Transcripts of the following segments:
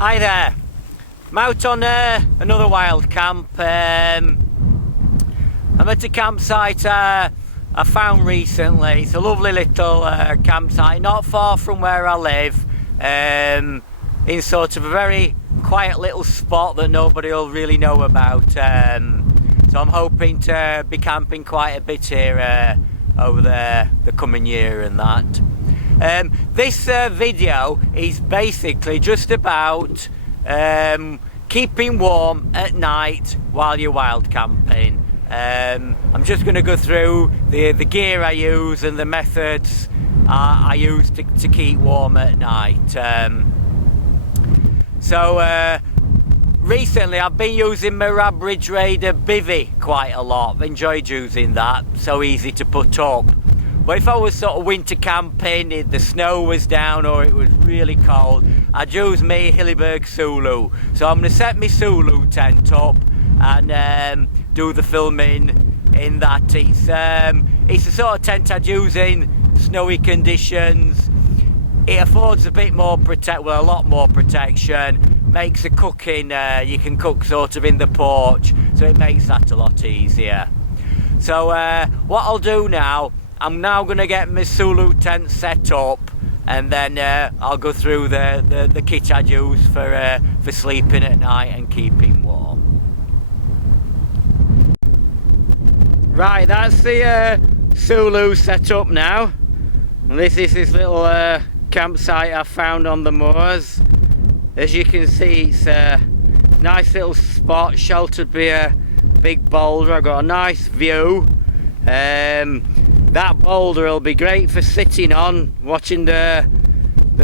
Hi there, I'm out on another wild camp. I'm at a campsite I found recently. It's a lovely little campsite not far from where I live, in sort of a very quiet little spot that nobody will really know about. So I'm hoping to be camping quite a bit here over the coming year and that. This video is basically just about keeping warm at night while you're wild camping. I'm just going to go through the gear I use and the methods I use to keep warm at night. Recently I've been using my Ridge Raider bivvy quite a lot. I've enjoyed using that, so easy to put up. But if I was sort of winter camping, if the snow was down or it was really cold, I'd use me Hilleberg Sulu. So I'm going to set my Sulu tent up and do the filming in that. It's the sort of tent I'd use in snowy conditions. It affords a bit more a lot more protection. Makes the cooking, you can cook sort of in the porch, so it makes that a lot easier. So what I'll do now, I'm now going to get my Sulu tent set up, and then I'll go through the kit I'd use for sleeping at night and keeping warm. Right, that's the Sulu set up now. And this is this little campsite I found on the moors. As you can see, it's a nice little spot sheltered by a big boulder. I've got a nice view. That boulder will be great for sitting on, watching the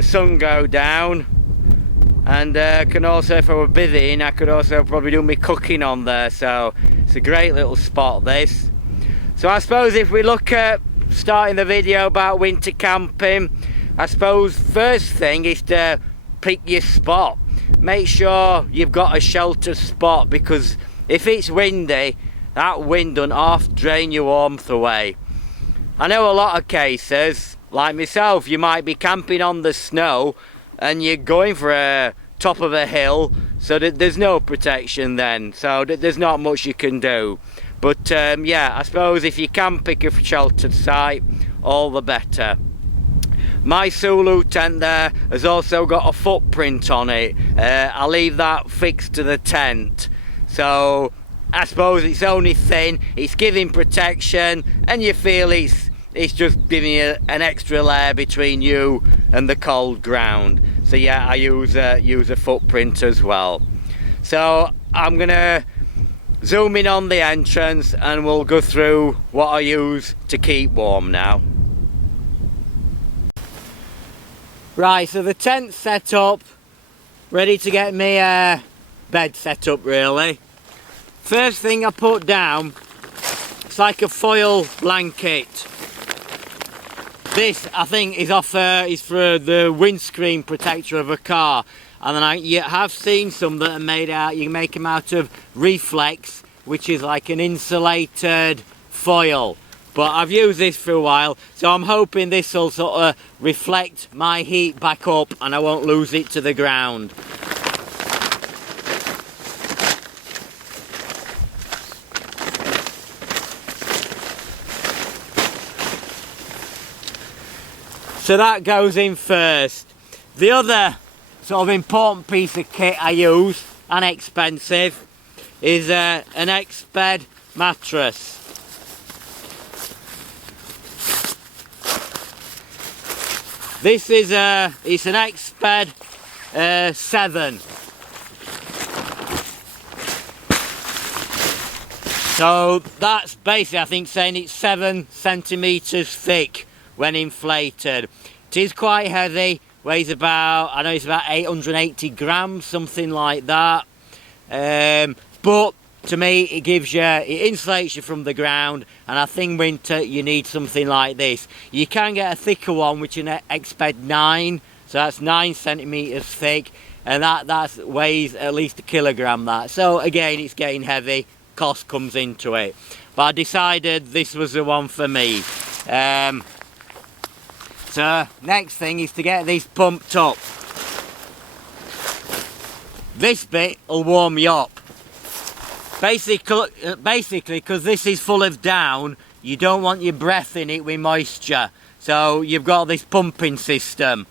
sun go down, and can also, if I were bivvying, I could also probably do my cooking on there. So it's a great little spot, this. So I suppose if we look at starting the video about winter camping, I suppose first thing is to pick your spot. Make sure you've got a sheltered spot, because if it's windy, that wind doesn't half drain your warmth away. I know a lot of cases, like myself, you might be camping on the snow and you're going for a top of a hill, so that there's no protection then, so there's not much you can do. But yeah, I suppose if you can pick a sheltered site, all the better. My Sulu tent there has also got a footprint on it. I'll leave that fixed to the tent. So I suppose it's only thin, it's giving protection, and you feel it's just giving you an extra layer between you and the cold ground. So yeah, I use a footprint as well. So I'm gonna zoom in on the entrance and we'll go through what I use to keep warm now. Right, so the tent's set up, ready to get me bed set up really. First thing I put down, it's like a foil blanket. This, I think, is for the windscreen protector of a car. And then you have seen some that are made out, you can make them out of Reflex, which is like an insulated foil. But I've used this for a while, so I'm hoping this will sort of reflect my heat back up and I won't lose it to the ground. So that goes in first. The other sort of important piece of kit I use, and expensive, is an X-Bed mattress. This is it's an X-Bed 7. So that's basically, I think, saying it's 7 centimeters thick when inflated. It is quite heavy, weighs about, I know it's about 880 grams, something like that. But to me, it insulates you from the ground, and I think winter you need something like this. You can get a thicker one, which is an X-Bed 9, so that's 9 centimeters thick, and that weighs at least 1 kilogram. That, so again, it's getting heavy. Cost comes into it, but I decided this was the one for me. So next thing is to get these pumped up. this bit will warm you up. Basically, because this is full of down, you don't want your breath in it with moisture. So you've got this pumping system.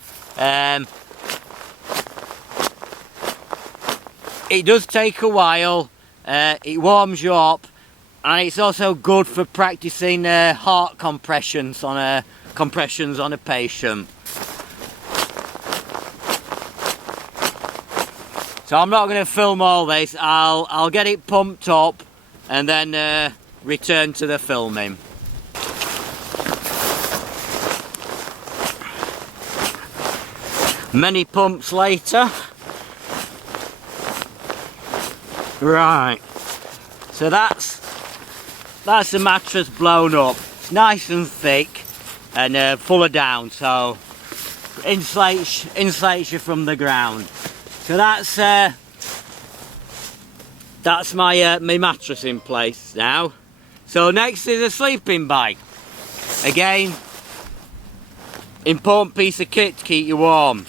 It does take a while, it warms you up, and it's also good for practicing heart compressions on a patient. So I'm not going to film all this. I'll get it pumped up and then return to the filming. Many pumps later. Right, so that's the mattress blown up. It's nice and thick and full of down, so insulates you from the ground. So that's my mattress in place now. So next is a sleeping bag. Again, important piece of kit to keep you warm.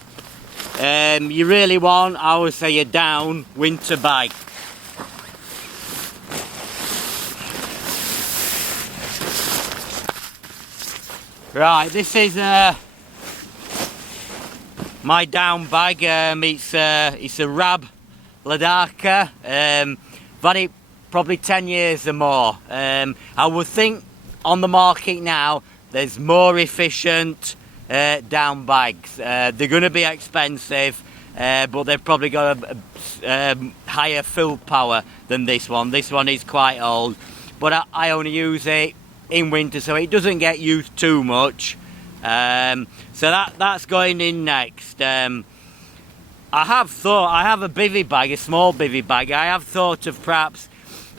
You really want, I would say, a down winter bag. Right, this is my down bag. It's a Rab Ladaka. I've had it probably 10 years or more. I would think on the market now there's more efficient down bags. They're going to be expensive, but they've probably got a higher fill power than this one. This one is quite old, but I only use it in winter, so it doesn't get used too much. So that's going in next. I have a bivvy bag, a small bivvy bag. I have thought of perhaps,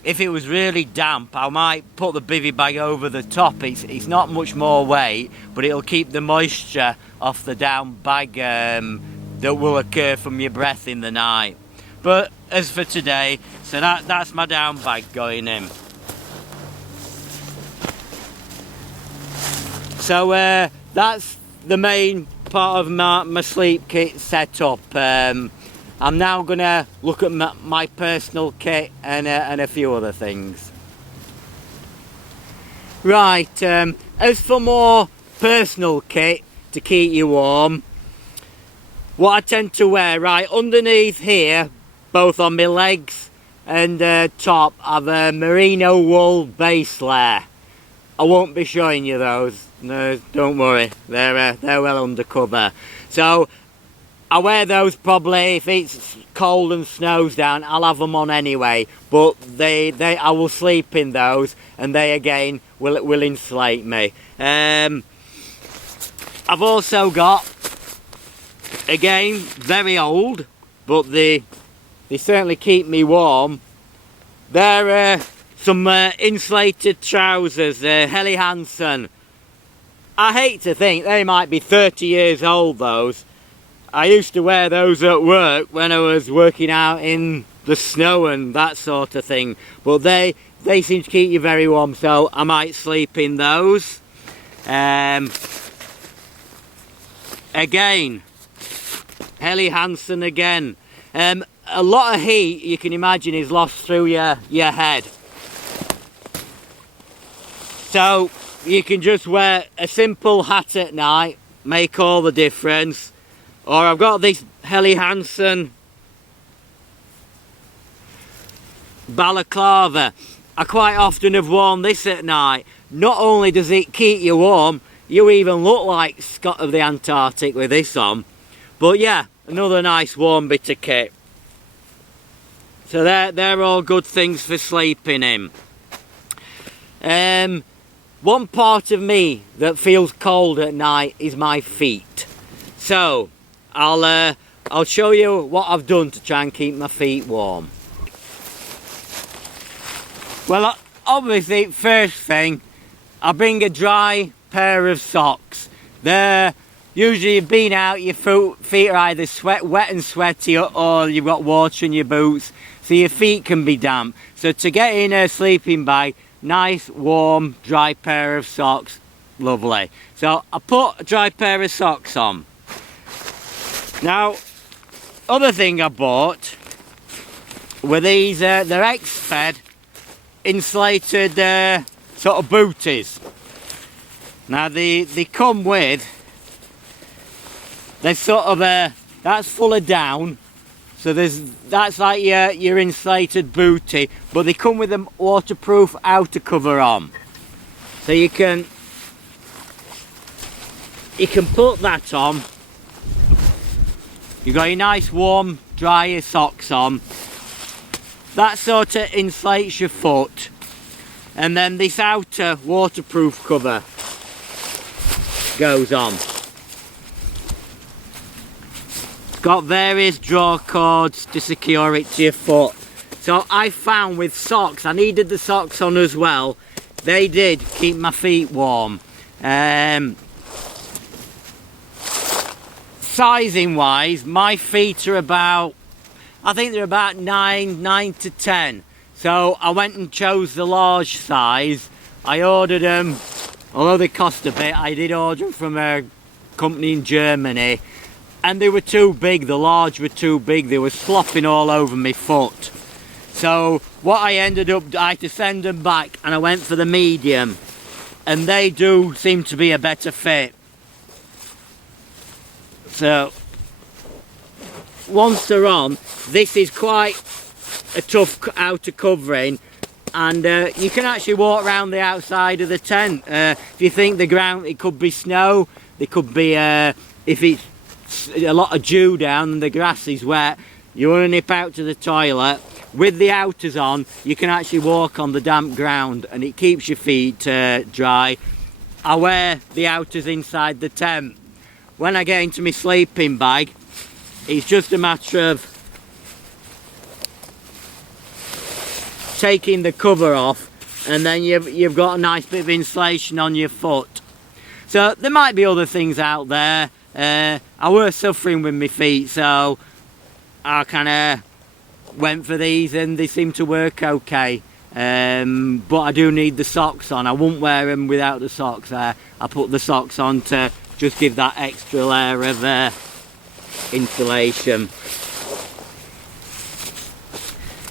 if it was really damp, I might put the bivvy bag over the top. It's not much more weight, but it'll keep the moisture off the down bag that will occur from your breath in the night. But as for today, so that's my down bag going in. So that's the main part of my sleep kit setup. I'm now going to look at my personal kit and a few other things. Right, as for more personal kit to keep you warm, what I tend to wear, right, underneath here, both on my legs and top, I've a merino wool base layer. I won't be showing you those. No, don't worry, they're well undercover. So I wear those probably if it's cold and snows down. I'll have them on anyway, but I will sleep in those, and they again will insulate me. I've also got, again, very old, but they certainly keep me warm. They're some insulated trousers, Helly Hansen. I hate to think they might be 30 years old, those. I used to wear those at work when I was working out in the snow and that sort of thing. But they seem to keep you very warm, so I might sleep in those. Again, Helly Hansen again. A lot of heat, you can imagine, is lost through your head. So you can just wear a simple hat at night, make all the difference. Or I've got this Helly Hansen Balaclava. I quite often have worn this at night. Not only does it keep you warm, you even look like Scott of the Antarctic with this on. But yeah, another nice warm bit of kit. So they're all good things for sleeping in. One part of me that feels cold at night is my feet. So I'll show you what I've done to try and keep my feet warm. Well, obviously, first thing, I bring a dry pair of socks. They're usually, you've been out, your feet are either wet and sweaty, or you've got water in your boots, so your feet can be damp. So to get in a sleeping bag, nice, warm, dry pair of socks, lovely. So I put a dry pair of socks on. Now, other thing I bought were these, they're X-fed insulated sort of booties. Now they come with, they're sort of that's full of down, so that's like your insulated booty, but they come with a waterproof outer cover on, so you can put that on. You've got your nice warm dry socks on. That sort of insulates your foot, and then this outer waterproof cover goes on. It's got various draw cords to secure it to your foot. So I found with socks, I needed the socks on as well. They did keep my feet warm. Sizing wise, my feet are about, I think they're about 9 to 10. So I went and chose the large size. I ordered them, although they cost a bit, I did order them from a company in Germany, and they were too big. The large were too big. They were slopping all over my foot. So what I ended up, I had to send them back, and I went for the medium, and they do seem to be a better fit. So once they're on, this is quite a tough outer covering, and you can actually walk around the outside of the tent. If you think the ground, it could be snow, it could be if it's a lot of dew down and the grass is wet, you want to nip out to the toilet. With the outers on, you can actually walk on the damp ground, and it keeps your feet dry. I wear the outers inside the tent. When I get into my sleeping bag, it's just a matter of taking the cover off, and then you've got a nice bit of insulation on your foot. So there might be other things out there. I were suffering with my feet, so I kind of went for these, and they seem to work okay. But I do need the socks on. I won't wear them without the socks. I put the socks on to just give that extra layer of insulation.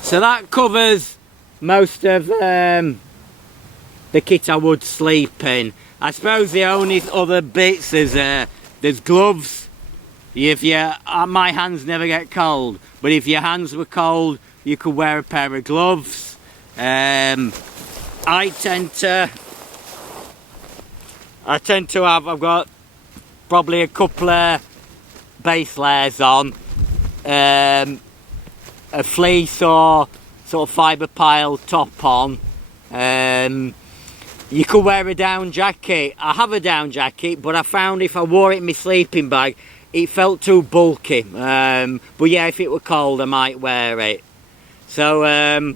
So that covers most of the kit I would sleep in. I suppose the only other bits is there's gloves. If my hands never get cold, but if your hands were cold, you could wear a pair of gloves. I tend to have, I've got probably a couple of base layers on, a fleece or sort of fibre pile top on. You could wear a down jacket. I have a down jacket, but I found if I wore it in my sleeping bag, it felt too bulky. But yeah, if it were cold, I might wear it. So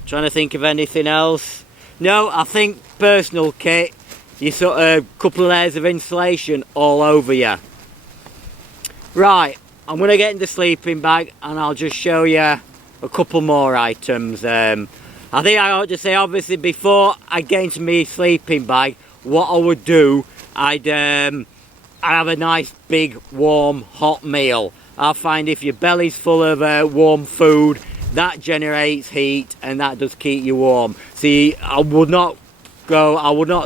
trying to think of anything else. No, I think personal kit, you sort of couple of layers of insulation all over you. Right, I'm going to get in the sleeping bag, and I'll just show you a couple more items. I think I ought to say, obviously, before I get into my sleeping bag, what I would do, I'd have a nice big warm hot meal. I find if your belly's full of warm food, that generates heat, and that does keep you warm. See, I would not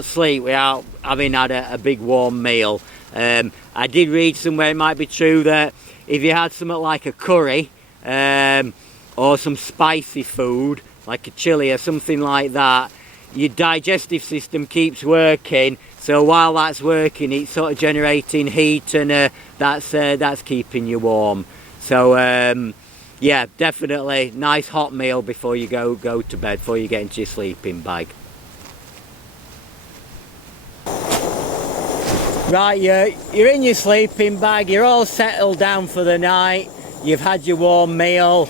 sleep without having had a big warm meal. I did read somewhere, it might be true, that if you had something like a curry or some spicy food like a chili or something like that, your digestive system keeps working, so while that's working, it's sort of generating heat, and that's keeping you warm. So yeah, definitely nice hot meal before you go to bed, before you get into your sleeping bag. Right, you're in your sleeping bag, you're all settled down for the night, you've had your warm meal.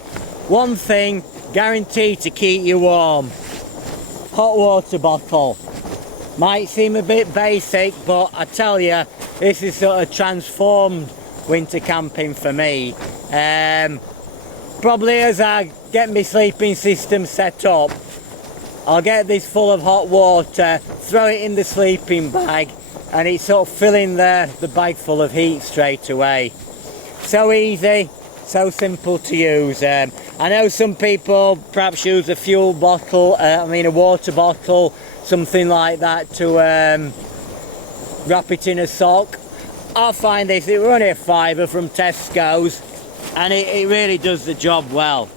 One thing guaranteed to keep you warm: hot water bottle. Might seem a bit basic, but I tell you, this is sort of transformed winter camping for me. Probably as I get my sleeping system set up, I'll get this full of hot water, throw it in the sleeping bag, and it's sort of filling the bag full of heat straight away. So easy, so simple to use. I know some people perhaps use a fuel bottle, a water bottle, something like that to wrap it in a sock. I find this, it was only a £5 from Tesco's, and it really does the job well.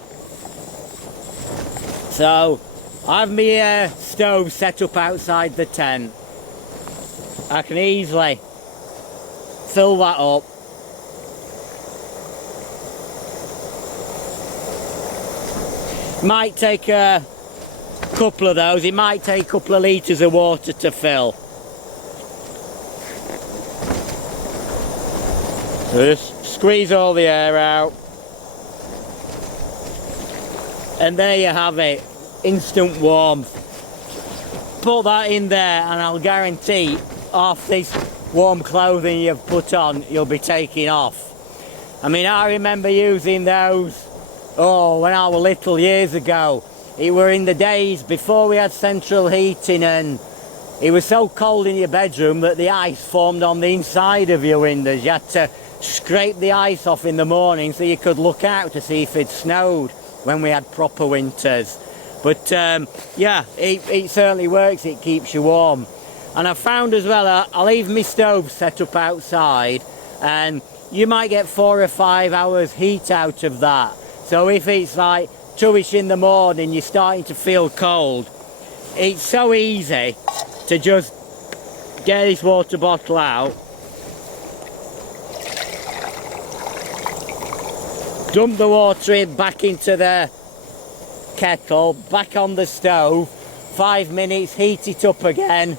So I have my stove set up outside the tent. I can easily fill that up. Might take a couple of those, it might take a couple of litres of water to fill. So just squeeze all the air out. And there you have it, instant warmth. Put that in there and I'll guarantee half this warm clothing you've put on you'll be taking off. I mean, I remember using those, when I was little years ago. It were in the days before we had central heating, and it was so cold in your bedroom that the ice formed on the inside of your windows. You had to scrape the ice off in the morning so you could look out to see if it snowed when we had proper winters. But yeah, it certainly works, it keeps you warm. And I found as well, I leave my stove set up outside, and you might get 4 or 5 hours heat out of that. So if it's like 2ish in the morning, you're starting to feel cold, it's so easy to just get this water bottle out, dump the water back into the kettle, back on the stove, 5 minutes, heat it up again,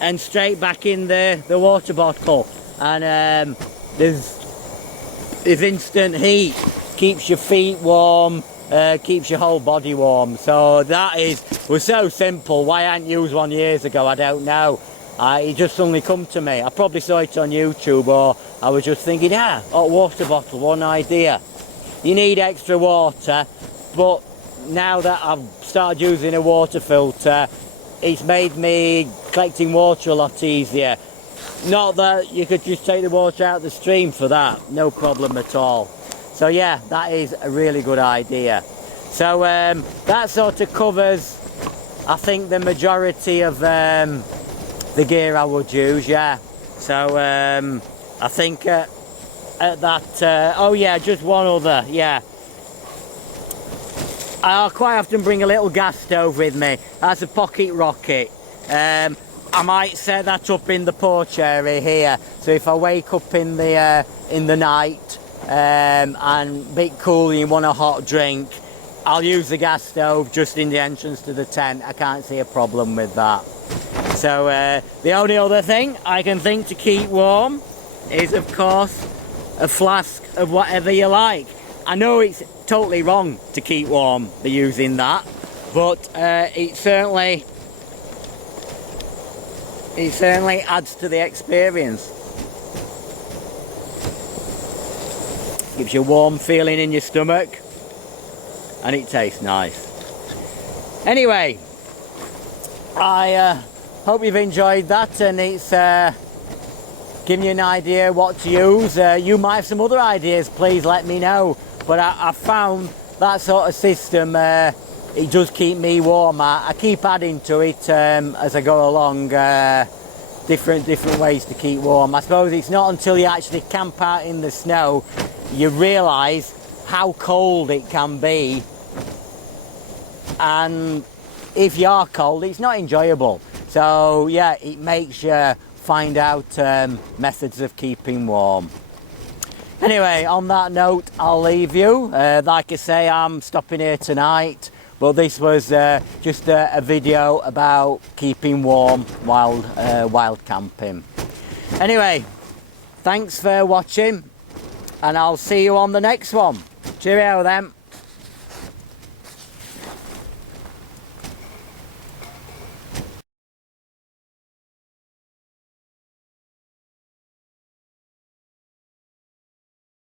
and straight back in the water bottle. And there's instant heat, keeps your feet warm, keeps your whole body warm. So that was so simple. Why I hadn't used one years ago, I don't know. It just suddenly come to me. I probably saw it on YouTube, or I was just thinking, hot water bottle, one idea. You need extra water, but now that I've started using a water filter, it's made me collecting water a lot easier. Not that you could just take the water out the stream for that, no problem at all. So yeah, that is a really good idea. So that sort of covers, I think, the majority of the gear I would use, yeah. So I think at that, oh yeah, just one other, yeah. I quite often bring a little gas stove with me. That's a pocket rocket. I might set that up in the porch area here, so if I wake up in the night and a bit cool and you want a hot drink, I'll use the gas stove just in the entrance to the tent. I can't see a problem with that. So the only other thing I can think to keep warm is, of course, a flask of whatever you like. I know it's totally wrong to keep warm by using that, but it certainly adds to the experience. Gives you a warm feeling in your stomach, and it tastes nice. Anyway, I hope you've enjoyed that, and it's giving you an idea what to use. You might have some other ideas, please let me know. But I found that sort of system, it does keep me warm. I keep adding to it as I go along, different ways to keep warm. I suppose it's not until you actually camp out in the snow you realise how cold it can be, and if you are cold, it's not enjoyable. So yeah, it makes you find out methods of keeping warm. Anyway, on that note, I'll leave you. Like I say, I'm stopping here tonight, but this was just a video about keeping warm while camping. Anyway, thanks for watching, and I'll see you on the next one. Cheerio then.